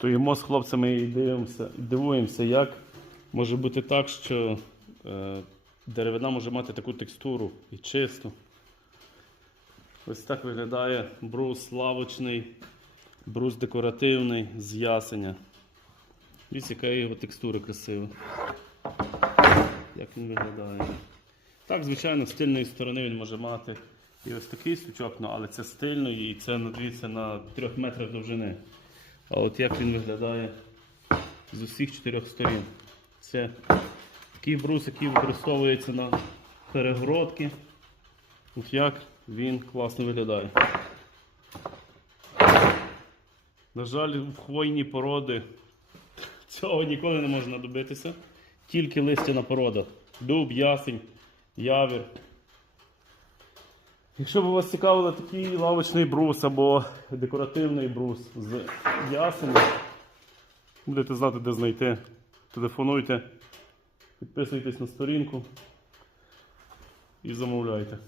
Стоїмо з хлопцями і дивимося, дивуємося, як може бути так, що е, деревина може мати таку текстуру і чисту. Ось так виглядає брус лавочний, брус декоративний з ясеня. Дивіться, яка його текстура красива. Як він виглядає. Так, звичайно, з тильної сторони він може мати і ось такий сучок, ну, але це стильний і це ну, дивіться, на 3 метрах довжини. А от як він виглядає з усіх чотирьох сторін. Це такий брус, який використовується на перегородки. От як він класно виглядає. На жаль, в хвойні породи цього ніколи не можна добитися. Тільки листяна порода. Дуб, ясень, явір. Якщо б вас цікавили такий лавочний брус або декоративний брус з ясеня, будете знати, де знайти. Телефонуйте, підписуйтесь на сторінку і замовляйте.